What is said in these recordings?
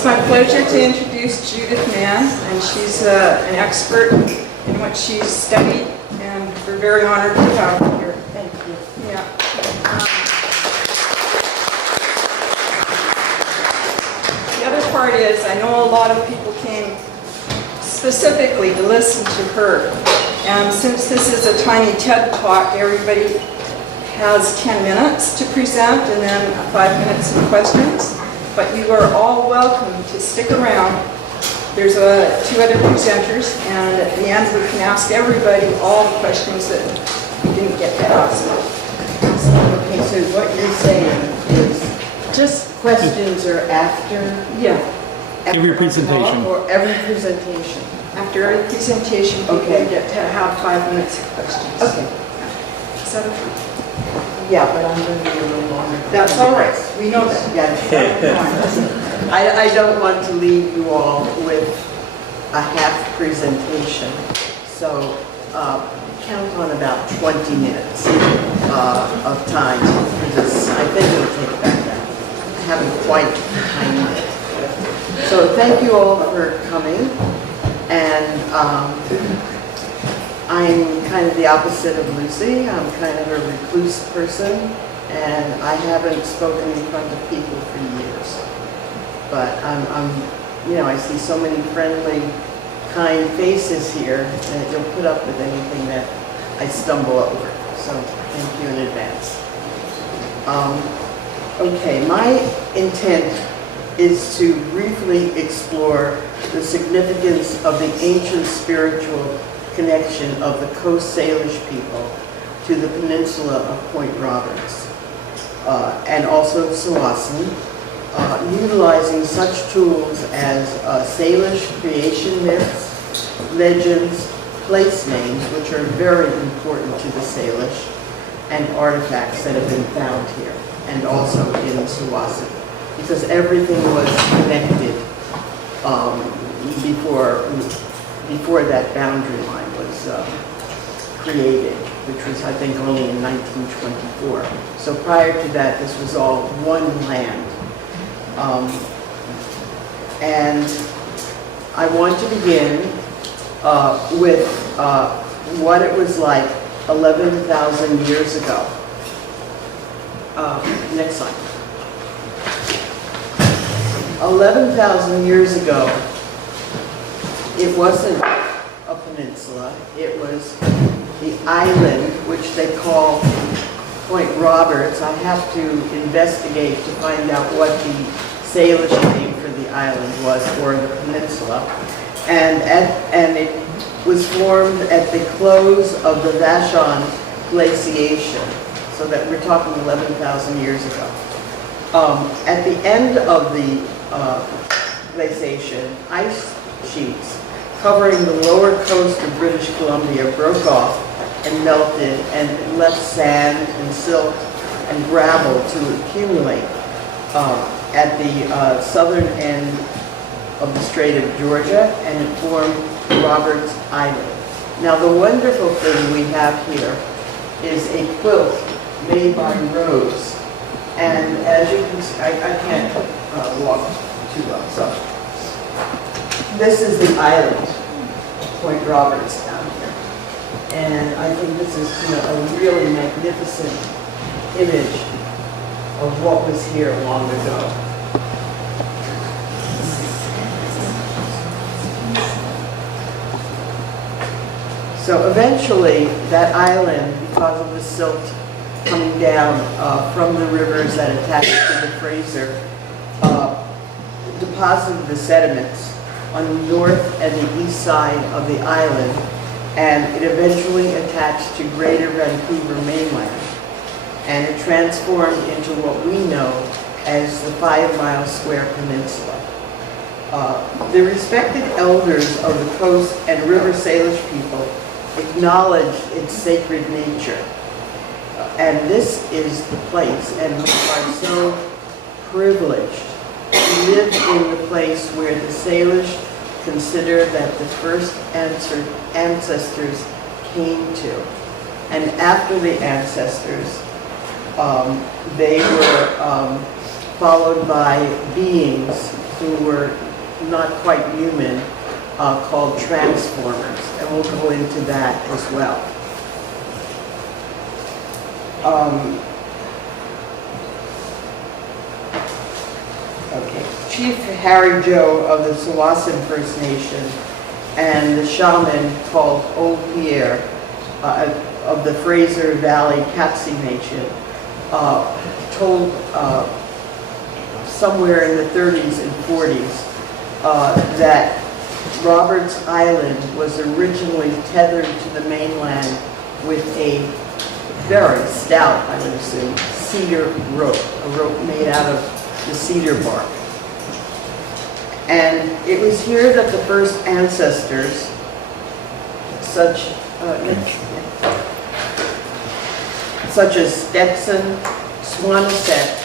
It's my pleasure to introduce Judith Mann, and she's an expert in what she's studied, and we're very honored to have her here. Thank you. Yeah. The other part is, I know a lot of people came specifically to listen to her, and since this is a tiny TED Talk, everybody has 10 minutes to present and then 5 minutes of questions. But you are all welcome to stick around. There's two other presenters, and at the end we can ask everybody all the questions that we didn't get to ask. Okay, so what you're saying is just questions are after? Yeah, Every presentation. Or every presentation? after every presentation, people Okay. get to have 5 minutes of questions. Okay. Is that okay? Yeah, but I'm going to be a little longer. That's all right. We know that. Yes. I don't want to leave you all with a half presentation. So count on about 20 minutes of time for this. I think it'll take about that. I haven't quite timed it. So thank you all for coming. And I'm kind of the opposite of Lucy. I'm kind of a recluse person, and I haven't spoken in front of people for years. But I see so many friendly, kind faces here that you'll put up with anything that I stumble over. So thank you in advance. Okay, my intent is to briefly explore the significance of the ancient spiritual connection of the Coast Salish people to the peninsula of Point Roberts, and also Sawasan, utilizing such tools as Salish creation myths, legends, place names, which are very important to the Salish, and artifacts that have been found here, and also in Sawasan, because everything was connected before that boundary line was created, which was, I think, only in 1924. So prior to that, this was all one land. And I want to begin with what it was like 11,000 years ago. Next slide. 11,000 years ago, it wasn't a peninsula, it was the island, which they call Point Roberts. I have to investigate to find out what the Salish name for the island was, or the peninsula. And it was formed at the close of the Vashon glaciation, so that we're talking 11,000 years ago. At the end of the glaciation, ice sheets covering the lower coast of British Columbia broke off and melted and left sand and silt and gravel to accumulate at the southern end of the Strait of Georgia, and it formed Roberts Island. Now the wonderful thing we have here is a quilt made by Rose, and as you can see, I can't walk too well, so this is the island, Point Roberts down here. And I think this is a really magnificent image of what was here long ago. So eventually, that island, because of the silt coming down from the rivers that attached to the Fraser, deposited the sediments on the north and the east side of the island, and it eventually attached to Greater Vancouver mainland, and it transformed into what we know as the 5-mile square peninsula. The respected elders of the coast and river Salish people acknowledged its sacred nature, and this is the place, and we are so privileged to live in the place where the Salish consider that the first ancestors came to. And after the ancestors, they were followed by beings who were not quite human, called transformers, and we'll go into that as well. Okay, Chief Harry Joe of the Sawasin First Nation and the shaman called Old Pierre of the Fraser Valley Kapsi Nation told somewhere in the 30s and 40s that Roberts Island was originally tethered to the mainland with a very stout, I would assume, cedar rope, a rope made out of the cedar bark. And it was here that the first ancestors, such as Stetson, Swanisek,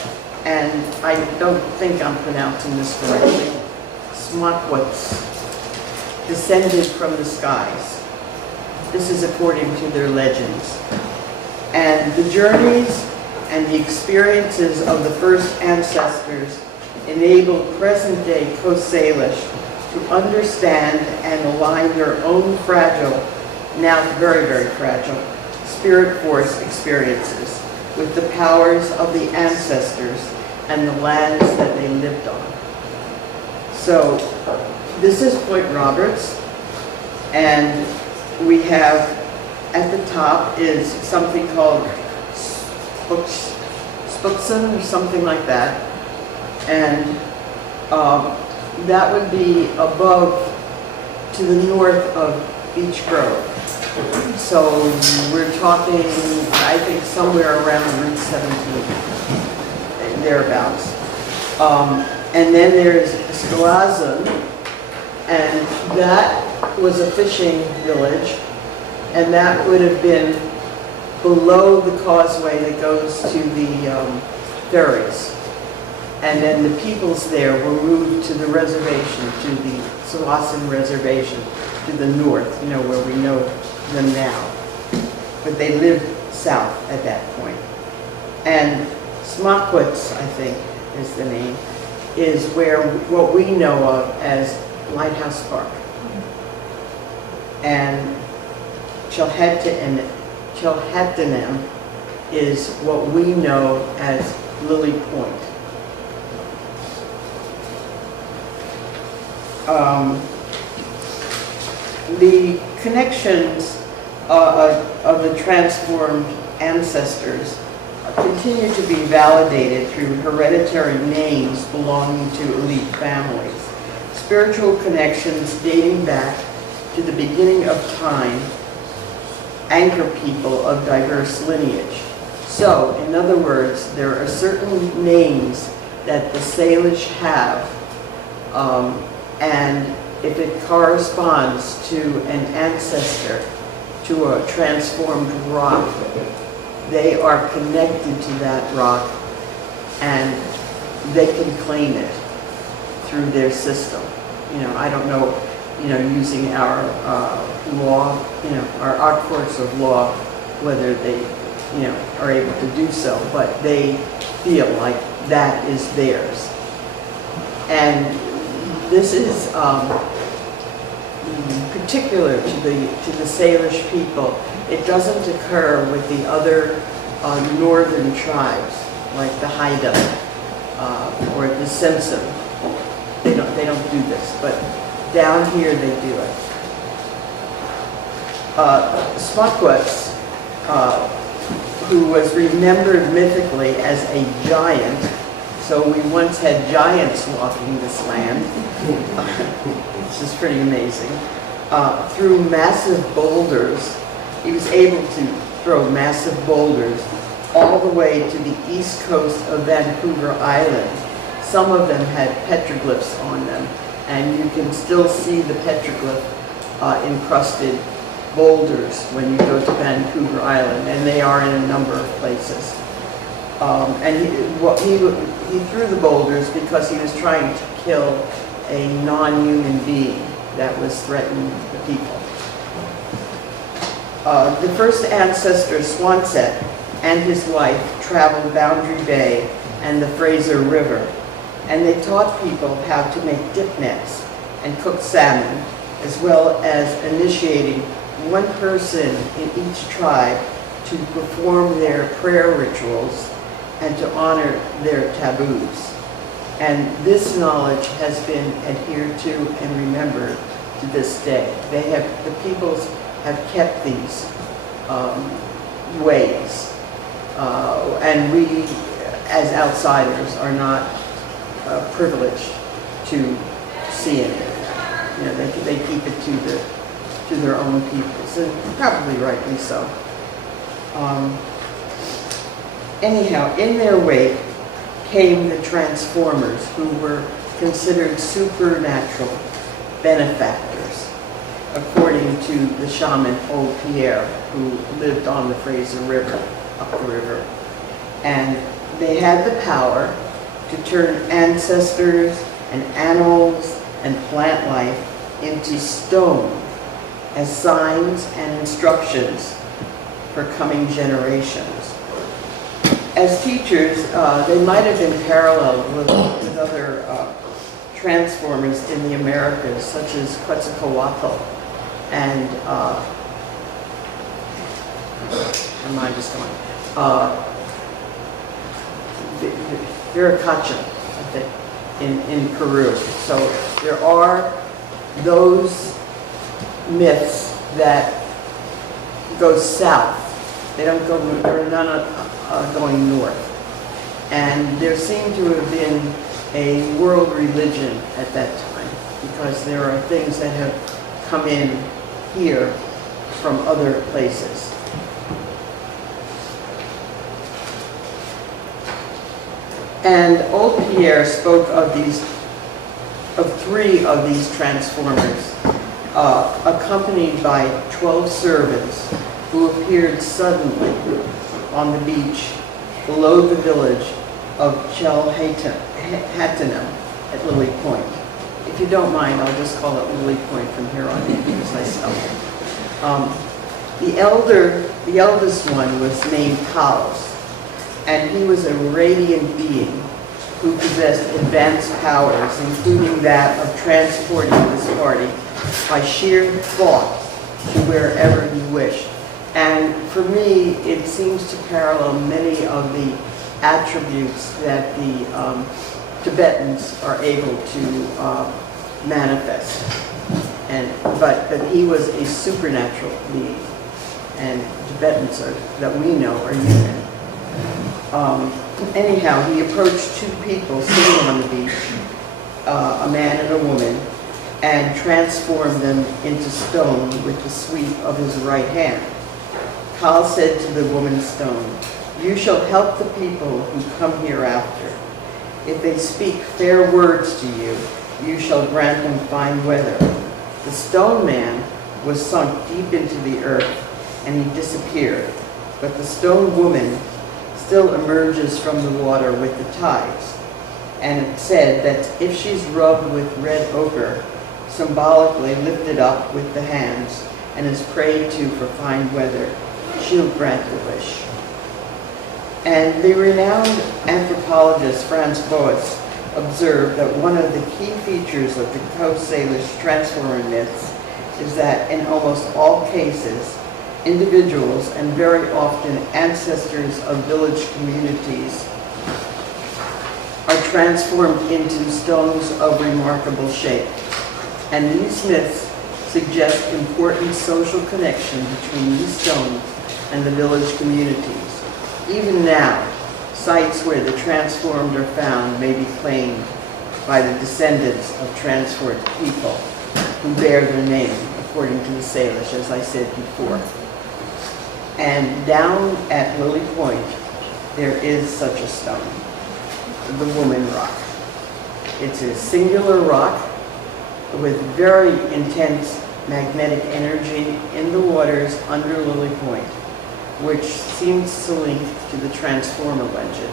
and I don't think I'm pronouncing this correctly, Smokwitz, descended from the skies. This is according to their legends. And the journeys and the experiences of the first ancestors enabled present-day Coast Salish to understand and align their own fragile, now very, very fragile, spirit force experiences with the powers of the ancestors and the lands that they lived on. So this is Point Roberts, and we have at the top is something called Spukson or something like that, and that would be above to the north of Beech Grove. So we're talking, I think, somewhere around Route 17, thereabouts. And then there's Skawazun, and that was a fishing village, and that would have been below the causeway that goes to the ferries. And then the peoples there were moved to the reservation, to the Sawasin Reservation, to the north, you know, where we know them now. But they lived south at that point. And Smokwitz, I think, is the name, is where what we know of as Lighthouse Park. And Chelhetanem is what we know as Lily Point. The connections of the transformed ancestors continue to be validated through hereditary names belonging to elite families. Spiritual connections dating back to the beginning of time anchor people of diverse lineage. So, in other words, there are certain names that the Salish have, and if it corresponds to an ancestor, to a transformed rock, they are connected to that rock and they can claim it through their system. You know, I don't know, you know, using our law, you know, our courts of law, whether they, you know, are able to do so, but they feel like that is theirs. And this is particular to the Salish people. It doesn't occur with the other northern tribes, like the Haida or the Simpson. They don't do this, but down here they do it. Smokwitz, who was remembered mythically as a giant, so we once had giants walking this land, which is pretty amazing, threw massive boulders. He was able to throw massive boulders all the way to the east coast of Vancouver Island. Some of them had petroglyphs on them, and you can still see the petroglyph encrusted boulders when you go to Vancouver Island, and they are in a number of places. And he threw the boulders because he was trying to kill a non-human being that was threatening the people. The first ancestor, Swansett, and his wife traveled Boundary Bay and the Fraser River. And they taught people how to make dip nets and cook salmon, as well as initiating one person in each tribe to perform their prayer rituals and to honor their taboos. And this knowledge has been adhered to and remembered to this day. The peoples have kept these ways, and we, as outsiders, are not privileged to see it. You know, they keep it to their own peoples, and probably rightly so. Anyhow, in their wake came the transformers, who were considered supernatural benefactors, according to the shaman Old Pierre, who lived on the Fraser River, up the river. And they had the power to turn ancestors and animals and plant life into stone as signs and instructions for coming generations. As teachers, they might have been paralleled with other transformers in the Americas, such as Quetzalcoatl and am I just going? Viracocha, I think, in Peru. So there are those myths that go south. They don't go, they're none going north. And there seemed to have been a world religion at that time, because there are things that have come in here from other places. And old Pierre spoke of three of these transformers, accompanied by 12 servants who appeared suddenly on the beach below the village of Chelhatanum at Lily Point. If you don't mind, I'll just call it Lily Point from here on in, because I spelled it. The eldest one was named Taos, and he was a radiant being who possessed advanced powers, including that of transporting this party by sheer thought to wherever he wished. And for me, it seems to parallel many of the attributes that the Tibetans are able to manifest. But he was a supernatural being, and Tibetans that we know are human. Anyhow, he approached two people sitting on the beach, a man and a woman, and transformed them into stone with the sweep of his right hand. Kal said to the woman stone, "You shall help the people who come hereafter. If they speak fair words to you, you shall grant them fine weather." The stone man was sunk deep into the earth, and he disappeared. But the stone woman still emerges from the water with the tides. And it said that if she's rubbed with red ochre, symbolically lifted up with the hands, and is prayed to for fine weather, she'll grant the wish. And the renowned anthropologist Franz Boas observed that one of the key features of the Coast Salish transformer myths is that in almost all cases, individuals, and very often ancestors of village communities, are transformed into stones of remarkable shape. And these myths suggest important social connection between these stones and the village communities. Even now, sites where the transformed are found may be claimed by the descendants of transformed people who bear their name, according to the Salish, as I said before. And down at Lily Point, there is such a stone, the Woman Rock. It's a singular rock with very intense magnetic energy in the waters under Lily Point, which seems to link to the transformer legend.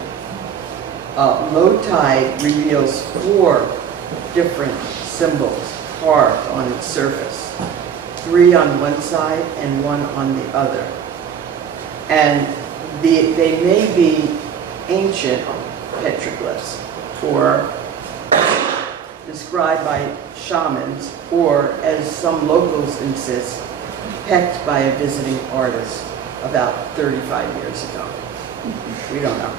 Low tide reveals 4 different symbols carved on its surface, 3 on one side and 1 on the other. And they may be ancient petroglyphs, or described by shamans, or as some locals insist, pecked by a visiting artist about 35 years ago. We don't know.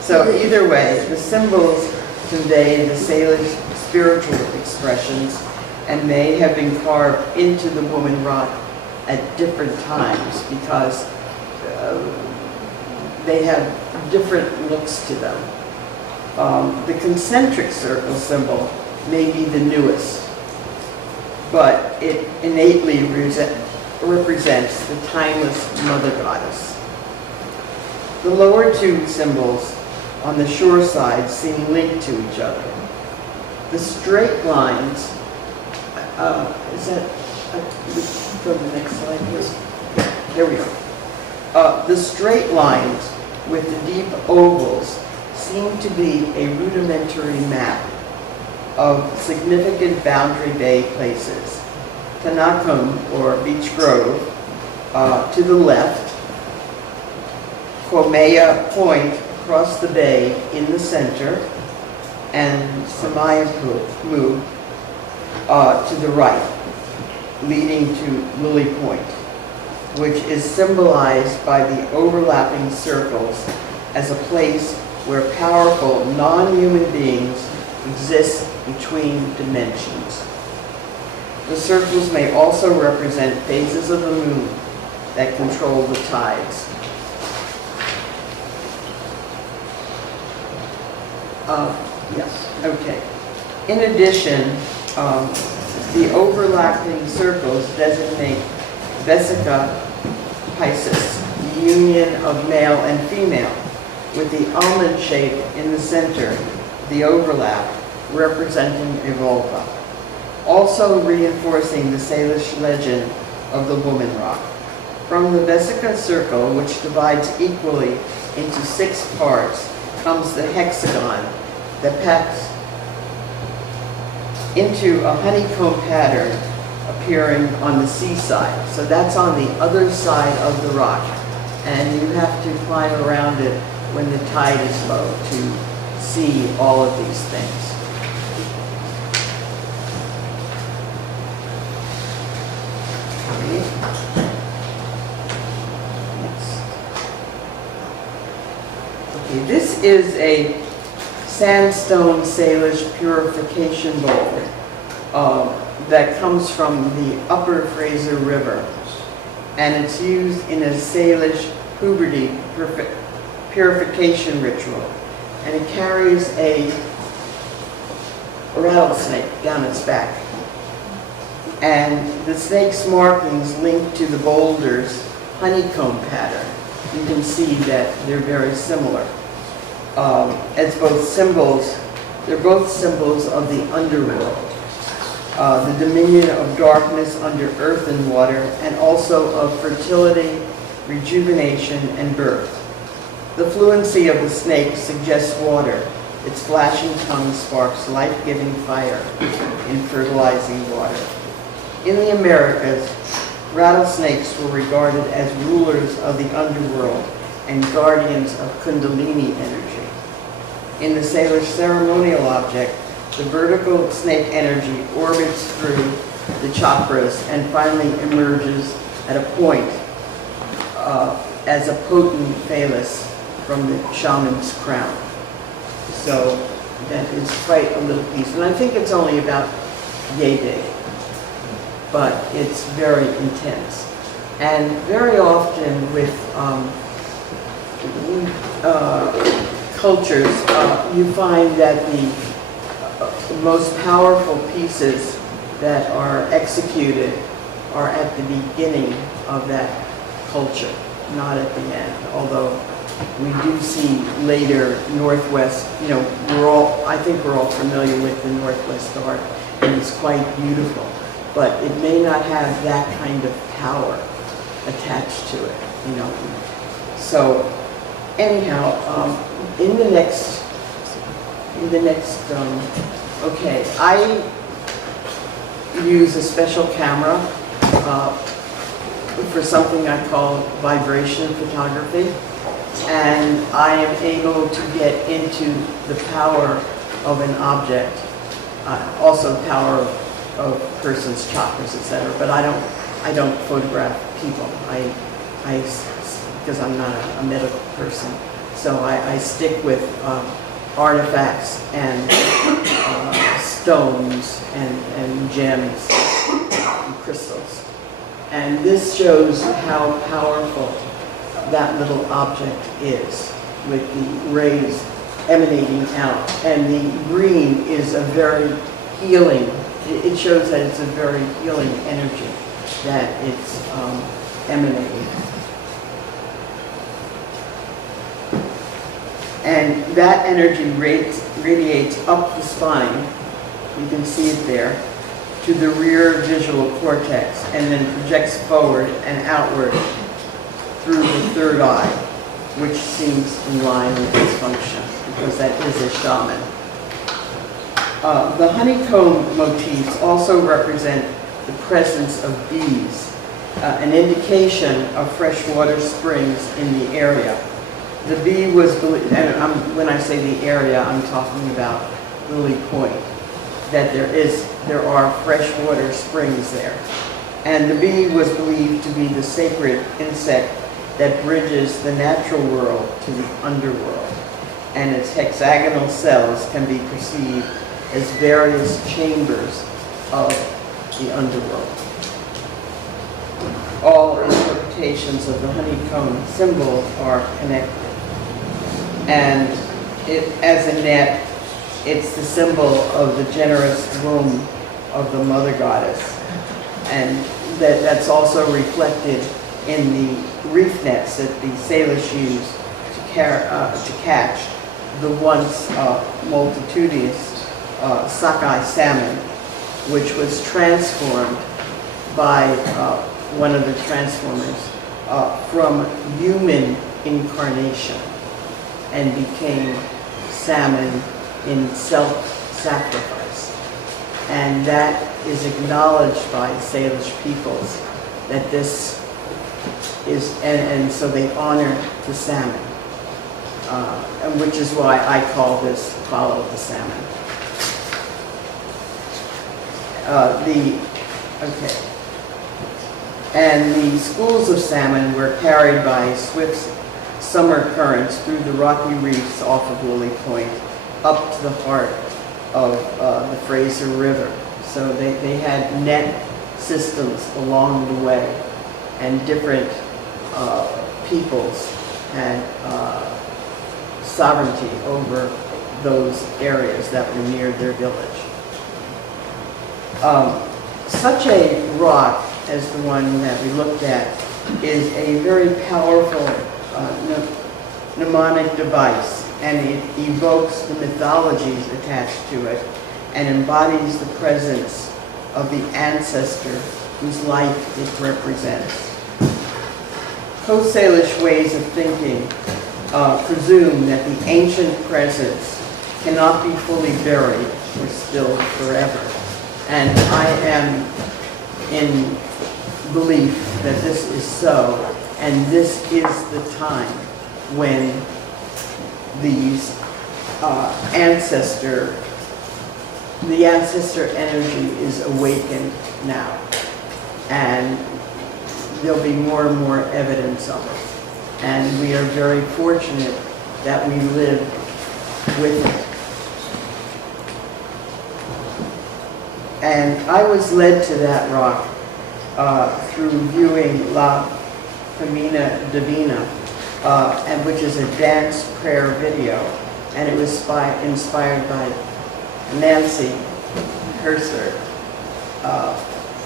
So either way, the symbols convey the Salish spiritual expressions and may have been carved into the woman rock at different times because they have different looks to them. The concentric circle symbol may be the newest, but it innately represents the timeless mother goddess. The lower two symbols on the shore side seem linked to each other. The straight lines, is that, go to the next slide, please. There we go. The straight lines with the deep ovals seem to be a rudimentary map of significant boundary bay places. Tanakum, or Beach Grove, to the left, Kwamea Point across the bay in the center, and Samayamu to the right, leading to Lily Point, which is symbolized by the overlapping circles as a place where powerful non-human beings exist between dimensions. The circles may also represent phases of the moon that control the tides. Yes, okay. In addition, the overlapping circles designate Vesica Pisces, the union of male and female, with the almond shape in the center, the overlap, representing a vulva, also reinforcing the Salish legend of the woman rock. From the Vesica circle, which divides equally into 6 parts, comes the hexagon that packs into a honeycomb pattern appearing on the seaside. So that's on the other side of the rock. And you have to climb around it when the tide is low to see all of these things. Okay. Okay, this is a sandstone Salish purification bowl that comes from the upper Fraser River. And it's used in a Salish puberty purification ritual. And it carries a rattlesnake down its back. And the snake's markings link to the boulder's honeycomb pattern. You can see that they're very similar. As both symbols, they're both symbols of the underworld, the dominion of darkness under earth and water, and also of fertility, rejuvenation, and birth. The fluency of the snake suggests water. Its flashing tongue sparks life-giving fire in fertilizing water. In the Americas, rattlesnakes were regarded as rulers of the underworld and guardians of Kundalini energy. In the Salish ceremonial object, the vertical snake energy orbits through the chakras and finally emerges at a point as a potent phallus from the shaman's crown. So that is quite a little piece. And I think it's only about yay big, but it's very intense. And very often with cultures, you find that the most powerful pieces that are executed are at the beginning of that culture, not at the end. Although we do see later Northwest, I think we're all familiar with the Northwest art, and it's quite beautiful, but it may not have that kind of power attached to it, So anyhow, in the next, okay, I use a special camera for something I call vibration photography. and I am able to get into the power of an object, also power of persons, chakras, etc. But I don't photograph people. Because I'm not a medical person, so I stick with artifacts and stones and gems and crystals. And this shows how powerful that little object is, with the rays emanating out. And the green is a very healing, it shows that it's a very healing energy that it's emanating. And that energy radiates up the spine, you can see it there, to the rear visual cortex, and then projects forward and outward through the third eye, which seems in line with its function, because that is a shaman. The honeycomb motifs also represent the presence of bees, an indication of freshwater springs in the area. The bee was, and when I say the area, I'm talking about Lily Point, that there are freshwater springs there. And the bee was believed to be the sacred insect that bridges the natural world to the underworld. And its hexagonal cells can be perceived as various chambers of the underworld. All interpretations of the honeycomb symbol are connected. And as a net, it's the symbol of the generous womb of the mother goddess. And that's also reflected in the reef nets that the sailors use to catch the once multitudinous sockeye salmon, which was transformed by one of the transformers from human incarnation and became salmon in self-sacrifice. And that is acknowledged by Salish peoples, that this is, and so they honor the salmon, and which is why I call this Follow the Salmon. And the schools of salmon were carried by swift summer currents through the rocky reefs off of Lily Point up to the heart of the Fraser River. So they had net systems along the way, and different peoples had sovereignty over those areas that were near their village. Such a rock as the one that we looked at is a very powerful mnemonic device, and it evokes the mythologies attached to it and embodies the presence of the ancestor whose life it represents. Post-Salish ways of thinking presume that the ancient presence cannot be fully buried or stilled forever. And I am in belief that this is so, and this is the time when these ancestor energy is awakened now, and there'll be more and more evidence of it. And we are very fortunate that we live with it. And I was led to that rock through viewing La Femina Divina, and which is a dance prayer video, and it was inspired by Nancy Herser,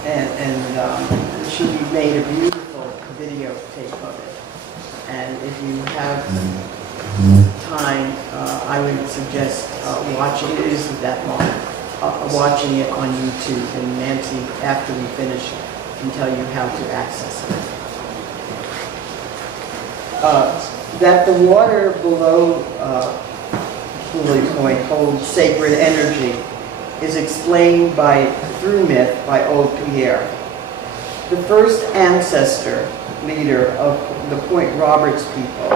and she made a beautiful videotape of it. And if you have time, I would suggest watching it. It isn't that long. Watching it on YouTube, and Nancy, after we finish, can tell you how to access it. That the water below Lily Point holds sacred energy is explained through myth by Old Pierre. The first ancestor leader of the Point Roberts people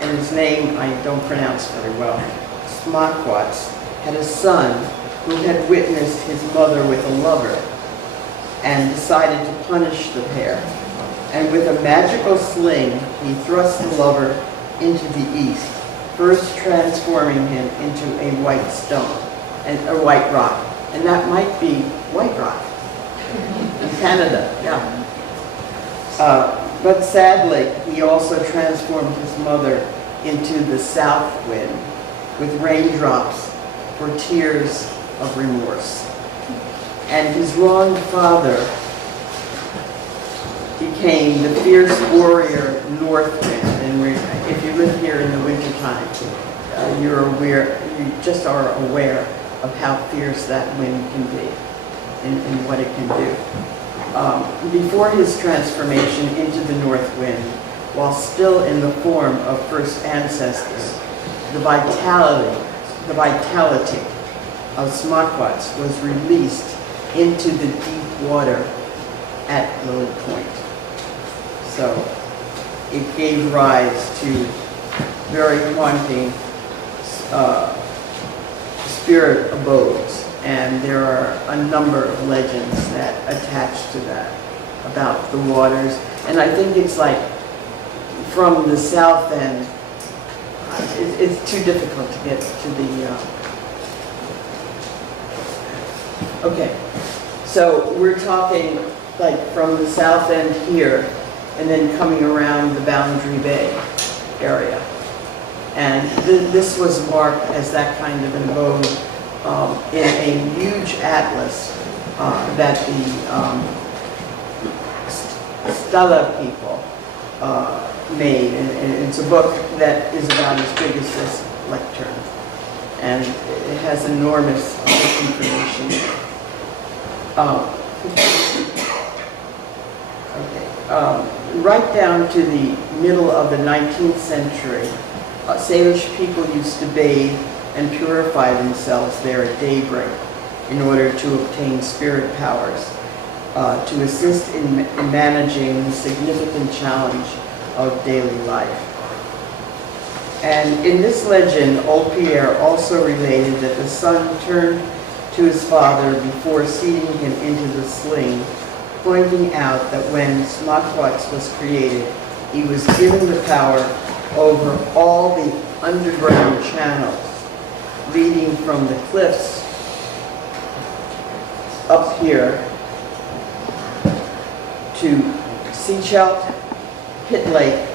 and his name I don't pronounce very well, Smakwatz, had a son who had witnessed his mother with a lover and decided to punish the pair. And with a magical sling, he thrust the lover into the east, first transforming him into a white stone, and a white rock. And that might be White Rock in Canada, yeah. But sadly, he also transformed his mother into the south wind with raindrops for tears of remorse. And his wronged father became the fierce warrior north wind. And if you live here in the wintertime, you just are aware of how fierce that wind can be and what it can do. Before his transformation into the north wind, while still in the form of first ancestors, the vitality of Smakwatz was released into the deep water at Lily Point. So it gave rise to very haunting spirit abodes, and there are a number of legends that attach to that about the waters. And I think it's like from the south end, it's too difficult to get to the okay, so we're talking like from the south end here and then coming around the Boundary Bay area. And this was marked as that kind of an abode in a huge atlas that the Stella people made. And it's a book that is about as big as this lectern. And it has enormous information. Right down to the middle of the 19th century, Salish people used to bathe and purify themselves there at daybreak in order to obtain spirit powers to assist in managing the significant challenge of daily life. And in this legend, old Pierre also related that the son turned to his father before seating him into the sling, pointing out that when Smakwatz was created, he was given the power over all the underground channels leading from the cliffs up here to Seachelt, Pit Lake,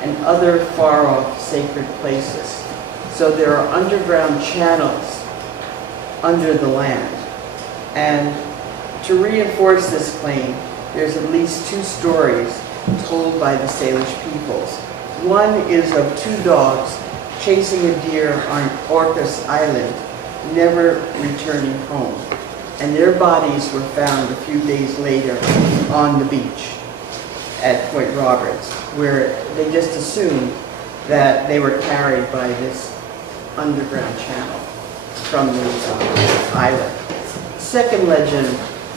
and other far-off sacred places. So there are underground channels under the land. And to reinforce this claim, there's at least two stories told by the Salish peoples. One is of two dogs chasing a deer on Orcas Island, never returning home. And their bodies were found a few days later on the beach at Point Roberts, where they just assumed that they were carried by this underground channel from the island. Second legend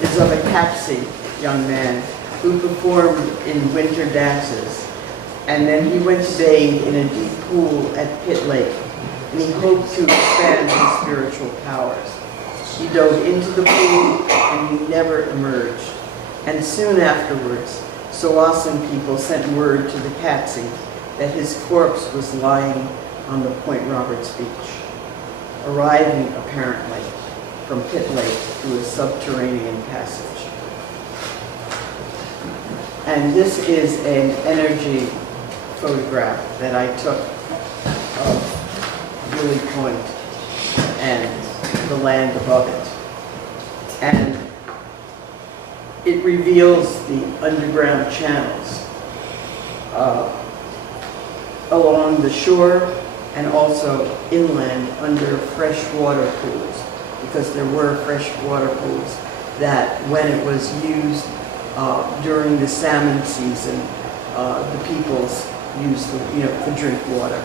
is of a Kapsi young man who performed in winter dances, and then he went to bathe in a deep pool at Pit Lake, and he hoped to expand his spiritual powers. He dove into the pool and he never emerged. And soon afterwards, Sawasan people sent word to the Kapsi that his corpse was lying on the Point Roberts beach, arriving apparently from Pit Lake through a subterranean passage. And this is an energy photograph that I took of Lily Point and the land above it. And it reveals the underground channels along the shore and also inland under freshwater pools, because there were freshwater pools that when it was used during the salmon season, the peoples used to drink water.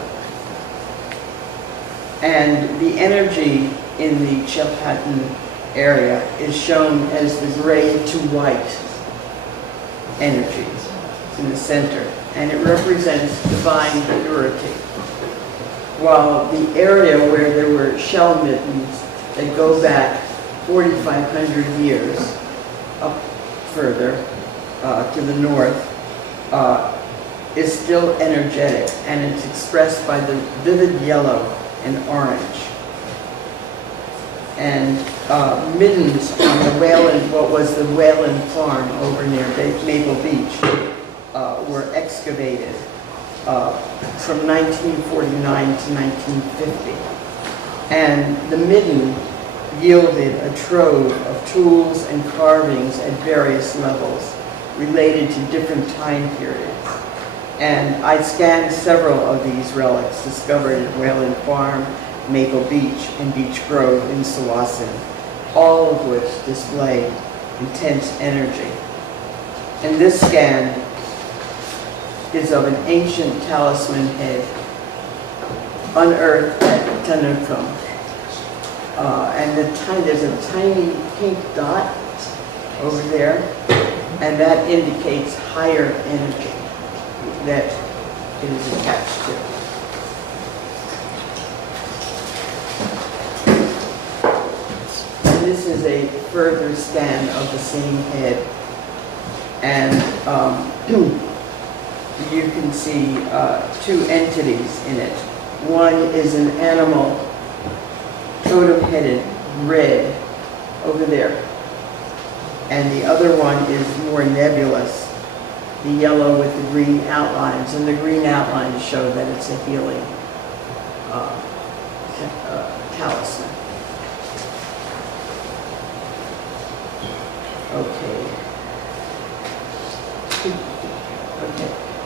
And the energy in the Chilhatan area is shown as the gray to white energy in the center, and it represents divine purity. while the area where there were shell middens that go back 4,500 years up further to the north is still energetic, and it's expressed by the vivid yellow and orange. And middens on the Whalen, what was the Whalen farm over near Maple Beach, were excavated from 1949 to 1950. And the midden yielded a trove of tools and carvings at various levels related to different time periods. And I scanned several of these relics discovered at Whalen Farm, Maple Beach, and Beach Grove in Sawasin, all of which display intense energy. And this scan is of an ancient talisman head unearthed at Tanukum. And there's a tiny pink dot over there, and that indicates higher energy that it is attached to. And this is a further scan of the same head, and you can see two entities in it. One is an animal, totem-headed, red, over there. And the other one is more nebulous, the yellow with the green outlines. And the green outlines show that it's a healing talisman. Okay.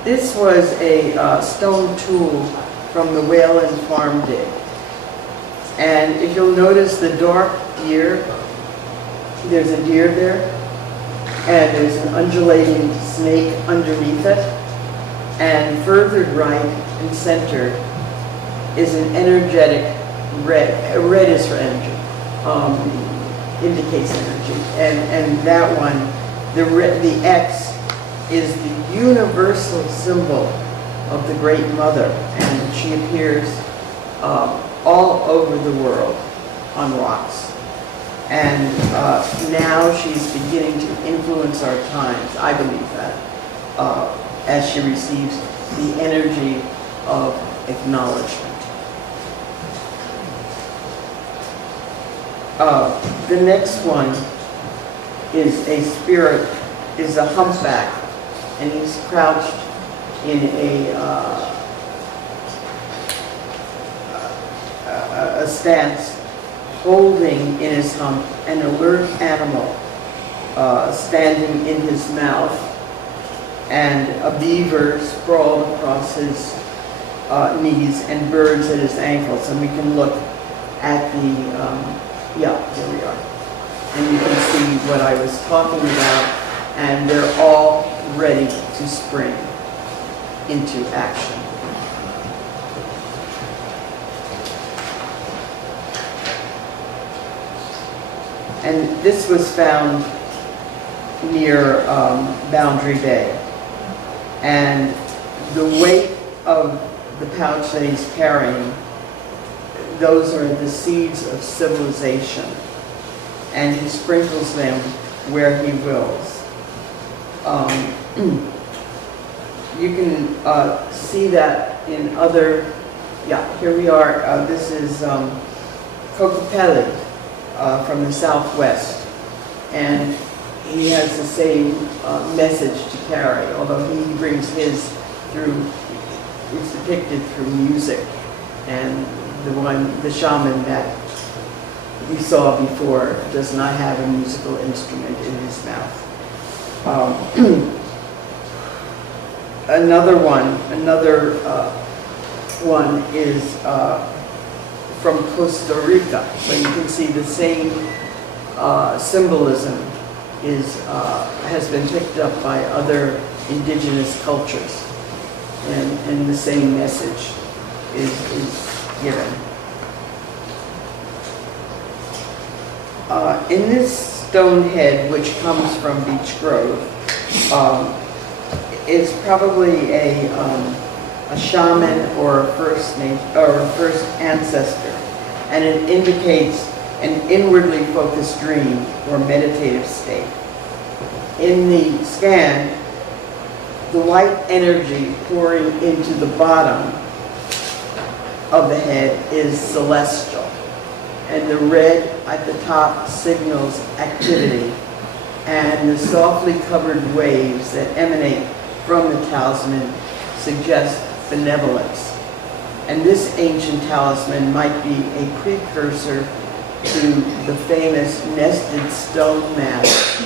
This was a stone tool from the Whalen farm dig. And if you'll notice the dark deer, there's a deer there, and there's an undulating snake underneath it. And further right and center is an energetic red. Red is for energy, indicates energy. And that one, the X, is the universal symbol of the Great Mother, and she appears all over the world on rocks. And now she's beginning to influence our times, I believe that, as she receives the energy of acknowledgement. The next one is a spirit, is a humpback, and he's crouched in a stance, holding in his hump an alert animal standing in his mouth, and a beaver sprawled across his knees and birds at his ankles. And we can look at the, yeah, here we are. And you can see what I was talking about, and they're all ready to spring into action. And this was found near Boundary Bay. And the weight of the pouch that he's carrying, those are the seeds of civilization. And he sprinkles them where he wills. You can see that in other, yeah, here we are. This is Kokopelli from the Southwest. And he has the same message to carry, although he brings his through, it's depicted through music. And the shaman that we saw before does not have a musical instrument in his mouth. Another one is from Costa Rica. So you can see the same symbolism has been picked up by other indigenous cultures, and the same message is given. In this stone head, which comes from Beech Grove, is probably a a shaman or a first ancestor, and it indicates an inwardly focused dream or meditative state. In the scan, the white energy pouring into the bottom of the head is celestial, and the red at the top signals activity, and the softly covered waves that emanate from the talisman suggest benevolence. And this ancient talisman might be a precursor to the famous nested stone masks,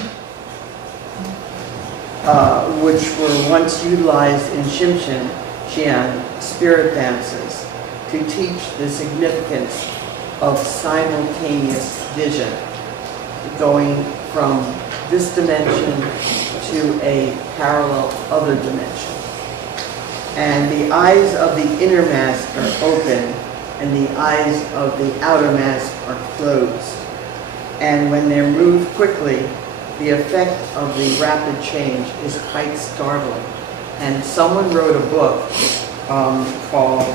which were once utilized in Shimshan spirit dances to teach the significance of simultaneous vision, going from this dimension to a parallel other dimension. And the eyes of the inner mask are open, and the eyes of the outer mask are closed. And when they're moved quickly, the effect of the rapid change is quite startling. And someone wrote a book called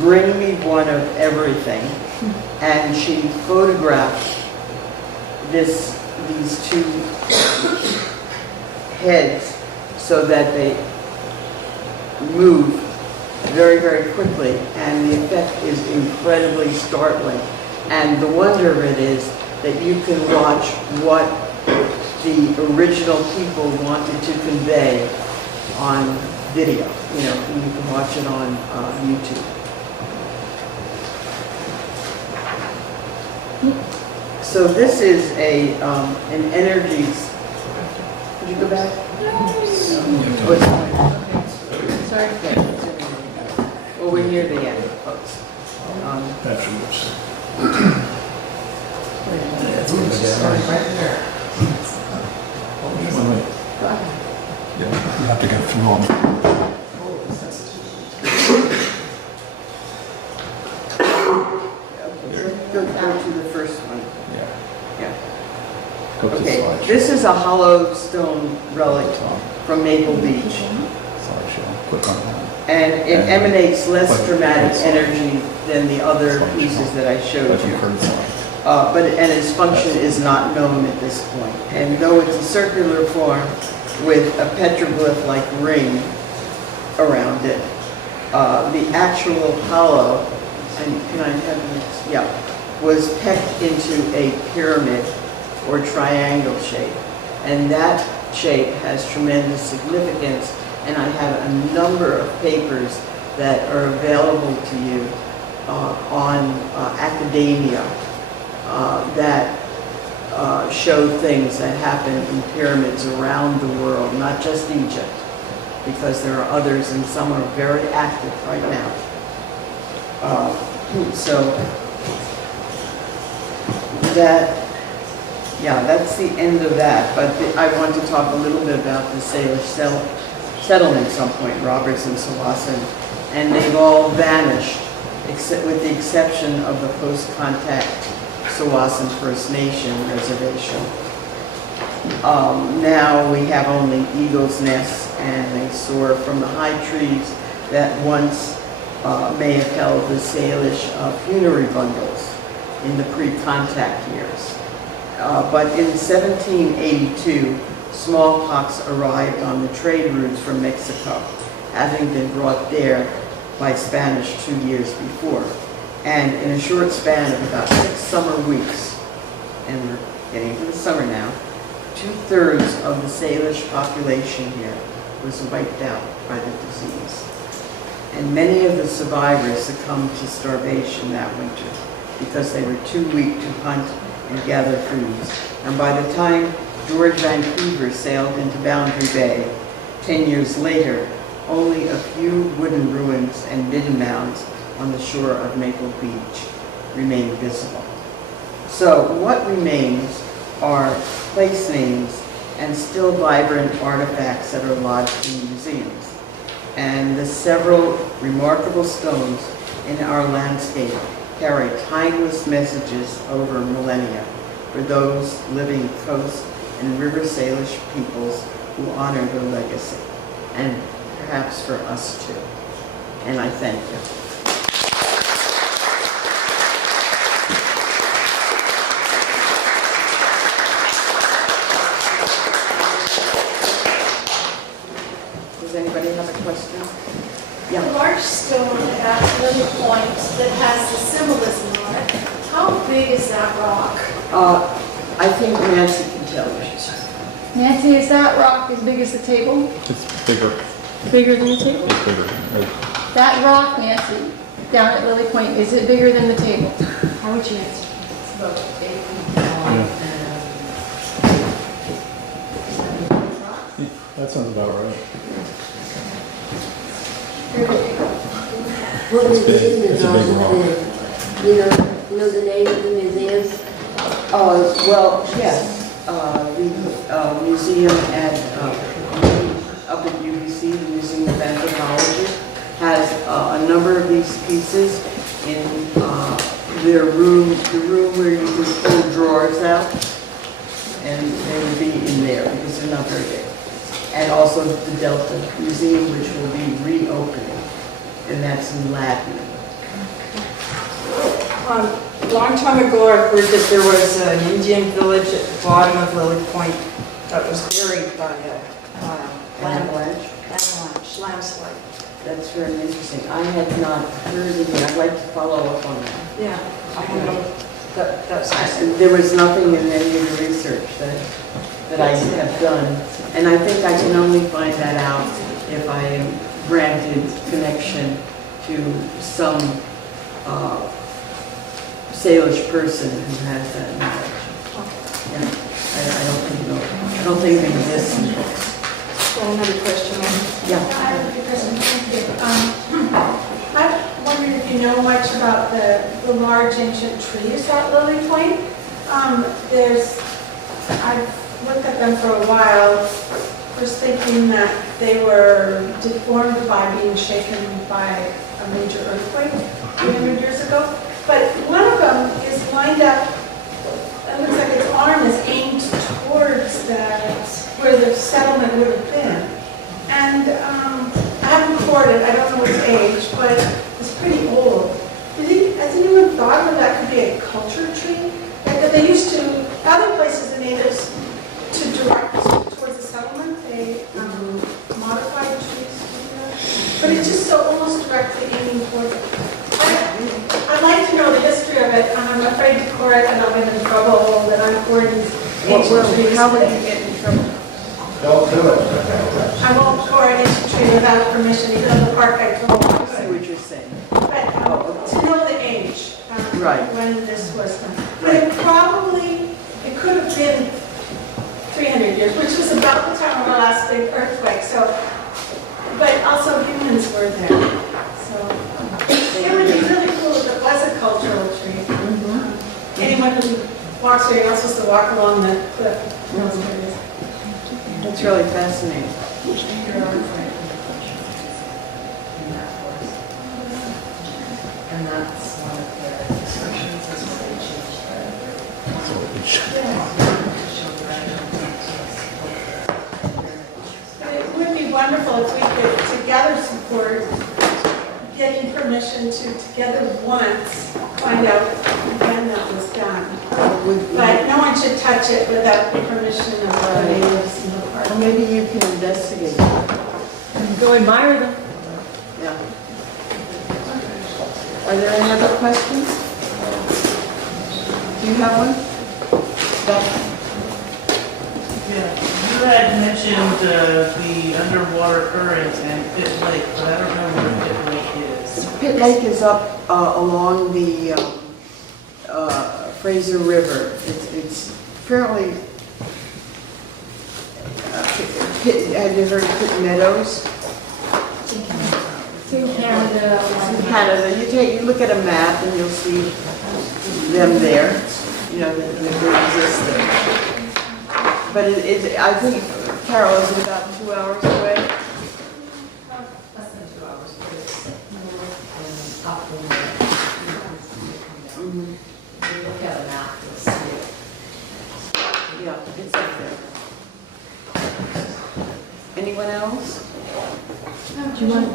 Bring Me One of Everything, and she photographed these two heads so that they move very, very quickly, and the effect is incredibly startling. And the wonder of it is that you can watch what the original people wanted to convey on video. You know, and you can watch it on YouTube. So this is an energies. Could you go back? Oh, it's fine. Sorry. Yeah. Well, we're near the end, folks. That should work. Wait. Yeah, you have to go through them. Go to the first one. Yeah. Yeah. Go to the Okay, slideshow. this is a hollow stone relic from Maple Beach, Slideshow. Click on that. and it And- emanates less Like- dramatic like- energy than the other Slideshow. pieces that I showed That's you. what Kurt's like. And its function is not known at this point. And though it's a circular form with a petroglyph-like ring around it, the actual hollow, and can I have this? Yeah, was pecked into a pyramid or triangle shape. And that shape has tremendous significance, and I have a number of papers that are available to you on academia that show things that happen in pyramids around the world, not just Egypt, because there are others and some are very active right now. So that's the end of that. But I want to talk a little bit about the Salish settlement at some point, Roberts and Sawasan, and they've all vanished, except with the exception of the post-contact Sawasan First Nation reservation. Now we have only eagle's nests, and they soar from the high trees that once may have held the Salish funerary bundles in the pre-contact years. But in 1782, smallpox arrived on the trade routes from Mexico, having been brought there by Spanish 2 years before. And in a short span of about 6 summer weeks, and we're getting into the summer now, 2/3 of the Salish population here was wiped out by the disease. And many of the survivors succumbed to starvation that winter because they were too weak to hunt and gather foods. And by the time George Vancouver sailed into Boundary Bay 10 years later, only a few wooden ruins and midden mounds on the shore of Maple Beach remain visible. So what remains are place names and still vibrant artifacts that are lodged in museums. And the several remarkable stones in our landscape carry timeless messages over millennia for those living coast and river Salish peoples who honor their legacy. and perhaps for us too. And I thank you. Does anybody have a question? The Yeah. large stone at Lily Point that has the symbolism on it, how big is that rock? I think Nancy can tell you. Nancy, is that rock as big as the table? It's bigger. Bigger than the table? It's bigger. Right. That rock, Nancy, down at Lily Point, is it bigger than the table? How would you answer? It's about 8 feet long Yeah. and That sounds about right. What It's big. museum It's is a big also rock. in? You know the name of the museum? Well, yes, the museum at, up at UBC, the Museum of Anthropology, has a number of these pieces in their room, the room where you can pull drawers out, and they will be in there because they're not very big. And also the Delta Museum, which will be reopening, and that's in Latin. A long time ago, I heard that there was an Indian village at the bottom of Lily Point that was buried by a landslide. That's very interesting. I had not heard of it. I'd like to follow up on that. Yeah, I don't know, that's, There was nothing in any of the research that I have done. And I think I can only find that out if I am granted connection to some Salish person who has that knowledge. Yeah, I don't think it exists in books. got another question. Yeah. I have a few questions. I wondered if you know much about the large ancient trees at Lily Point. I've looked at them for a while, first thinking that they were deformed by being shaken by a major earthquake 300 years ago. But one of them is lined up, it looks like its arm is aimed towards where the settlement would have been. And I haven't recorded, I don't know its age, but it's pretty old. Has anyone thought that that could be a culture tree? Like that they used to, other places the natives, to direct towards the settlement, they modified trees to do that. But it's just so almost directly aiming towards it. I'd like to know the history of it, and I'm afraid to quote it, and I'll get in trouble that I'm quoting ancient trees. How would you get in trouble? Don't do it. I won't quote an ancient tree without permission, even though the park I told. I see what you're saying. But to know the age, Right. when this was done. But it could have been 300 years, which was about the time of the last big earthquake, so, but also humans were there, so. It would be really cool if it was a cultural tree. Anyone who walks here, you're not supposed to walk along the cliff. knows what it is. That's really fascinating. and that's one of their instructions is what they changed It would be wonderful if we could together support getting permission to together once find out when that was done. But no one should touch it without the permission of the natives in the park. Well, maybe you can investigate. Go admire them. Yeah. Are there any other questions? Do you have one? Beth? Yeah, you had mentioned the underwater current and Pitt Lake, but I don't know where Pitt Lake is. Pitt Lake is up along the Fraser River. It's fairly, have you heard of Pitt Meadows? It's in Canada. In Canada, you look at a map and you'll see them there, you know, they exist there. But I think, Carol, is it about 2 hours away? less than 2 hours, but it's north and up and Mhm. if you look at a map, you'll see it. Yeah, it's up there. Anyone else? Do you want,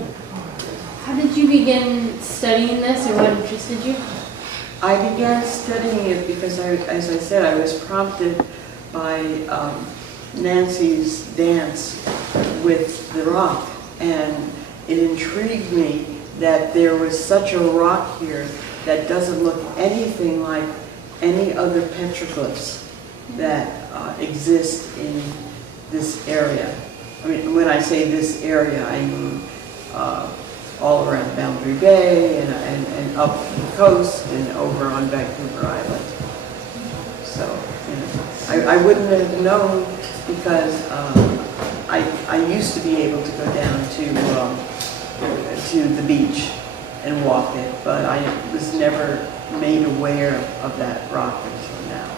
how did you begin studying this, or what interested you? I began studying it because, as I said, I was prompted by Nancy's dance with the rock, and it intrigued me that there was such a rock here that doesn't look anything like any other petroglyphs that exist in this area. I mean, when I say this area, I mean all around Boundary Bay and up the coast and over on Vancouver Island. So, you know, I wouldn't have known because I used to be able to go down to the beach and walk it, but I was never made aware of that rock until now.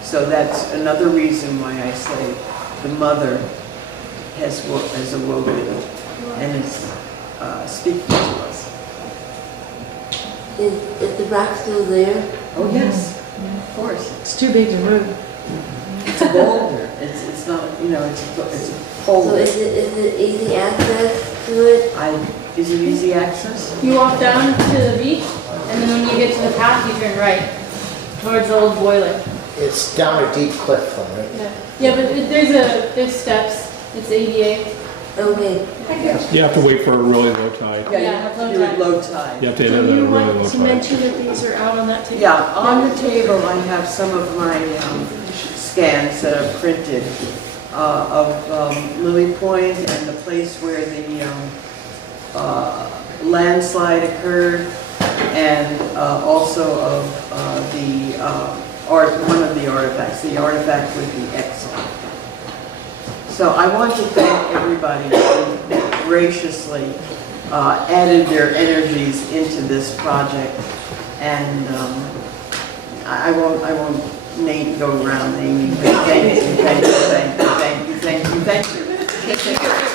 So that's another reason why I say the mother has awoken and is speaking to us. Is the rock still there? Oh, yes, of course. It's too big to move. It's a boulder. It's not, you know, it's a So boulder. is it easy access to it? Is it easy access? You walk down to the beach, and then when you get to the path, you turn right towards the old boiler. It's down a deep cliff though, right? Yeah, but there's steps. It's ADA. Okay. You have to wait for a really low tide. Yeah, you Yeah, have low to do it tide. low tide. You have to hit Do it at a you really low want to tide. mention that these are out on that table? Yeah, on the table I have some of my scans that are printed of Lily Point and the place where the landslide occurred, and also of one of the artifacts, the artifact with the X on it. So I want to thank everybody who graciously added their energies into this project, and I won't go around naming, but thank you.